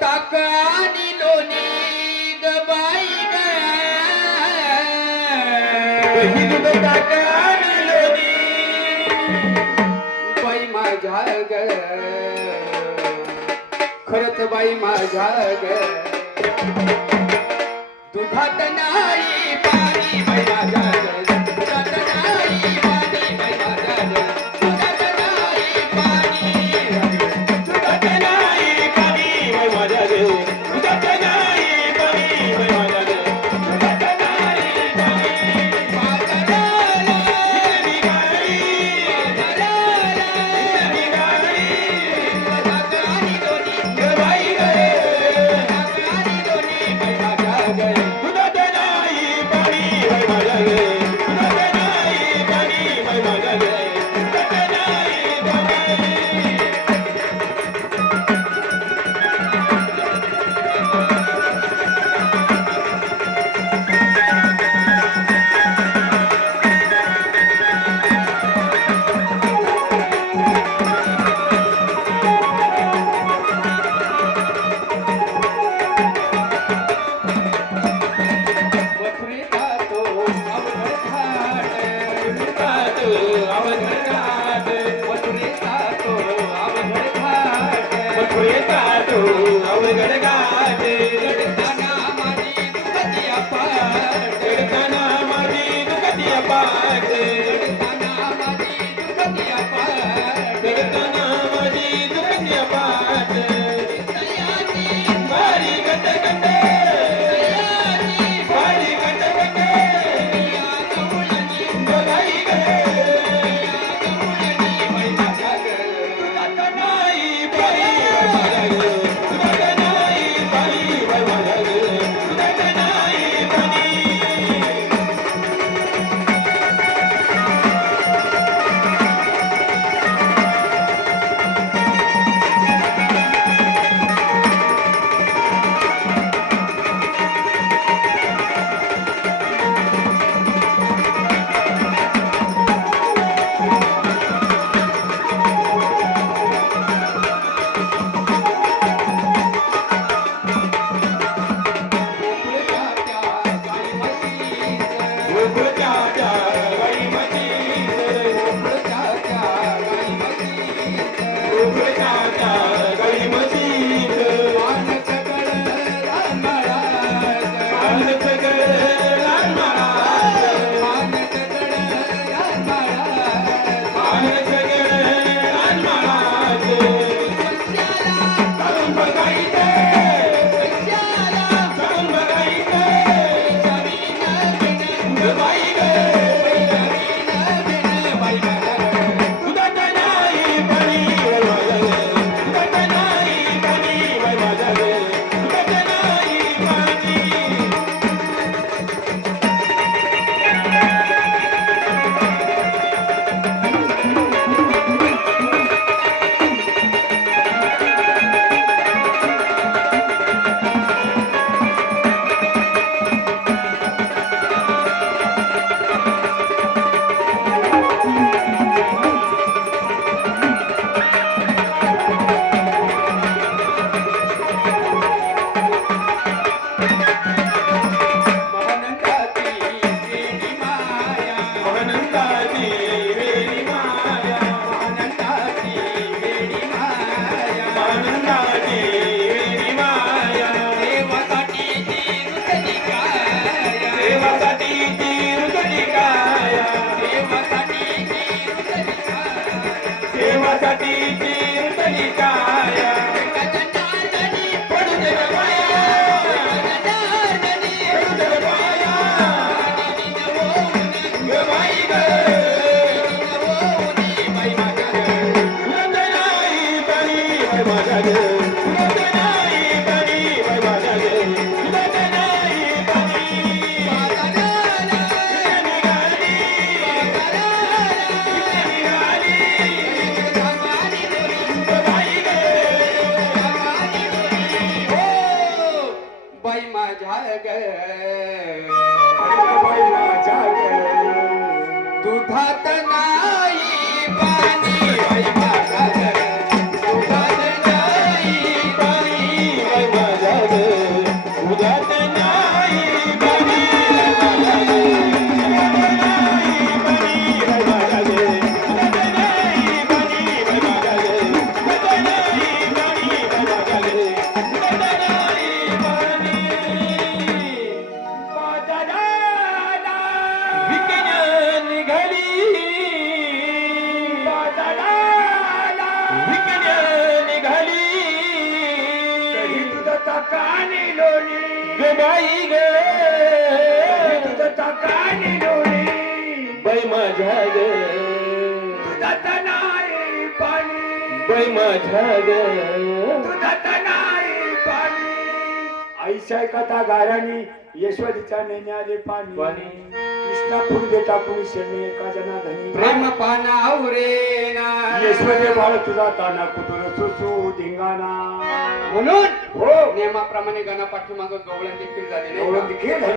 ताक आणि लोणी ग बाई ग दूध ताक आणि लोणी बाई माझ्या ग खरंच बाई माझ्या ग दुधात नाही पाणी बाई माझ्या ग दुधात नाही पाणी बाई माझ्या ग दुधात नाही पाणी दुधात नाही पाणी बाई माझ्या गे दुधात नाही पाणी बाई माझ्या गे दुधात नाही पाणी बाजाराला निघाली निघाली ताक आणि लोणी ग बाई गे ताक आणि लोणी बाई माझ्या ग दुधात नाही पाणी बाई माझ्या गे दुधात नाही पाणी बाई माझ्या गे दुधात नाही पाणी मथुरे जातो अवघड घाट अवघड मथुरे जातो अवघड घाट मथुरे जातो अवघड घाट गडताना माझी दुखती अपाट गडताना माझी दुखती अपाट गडताना माझी दुखती अपाट गडताना माझी दुखती अपाट सयाजी बारी गट गट सयाजी बारी गट गट या गवळणी बघाई गे या गवळणी बाई माझ्या ग दुधात नाही पाणी बाई माझ्या गे दुधात नाही पाणी बाई माझ्या गे दुधात नाही पाणी गोकुळच्या गाई म्हशीचं गोकुळच्या गाई म्हशीचं पानच गळ लाल माळाचं पानच गळ लाल माळाचं करून बघायचं करून बघायचं ग बाई ग दुधात नाही पाणी बाई माझ्या गे दुधात नाही पाणी बाई माझ्या गे दुधात नाही पाणी आनंदाची वेडी माया आनंदाची वेडी माया देवासाठी ती रुतली काया देवासाठी ती रुतली काया पडू दे ग बाया पडू दे ग बाया ग बाई ग दुधात नाही पाणी बाई माझ्या गे दुधात नाही पाणी बाई माझ्या गे दुधात नाही पाणी निघाली ग बाई गे बाई माझ्या ग अरे बाई माझ्या गे दुधात नाही पाणी बाई माझ्या ग दुधात नाही पाणी बाई ग बाई ग दुधाचा कानी डोळी बाई माझ्या ग दुधाचा नाही पाणी बाई माझ्या ग दुधाचा नाही पाणी आईशाय कथा गाराणी यशवतीच्या नेण्याले पाणी कृष्णा फुल टाकून शेणे एका जना धनी प्रेम पानावरे ना यशवते बाळ तुझा ताना कुतुर सुसू धिंगाणा म्हणून हो नियमाप्रमाणे गणा पाठीमागं गवळण देखील झालेले एवढं देखील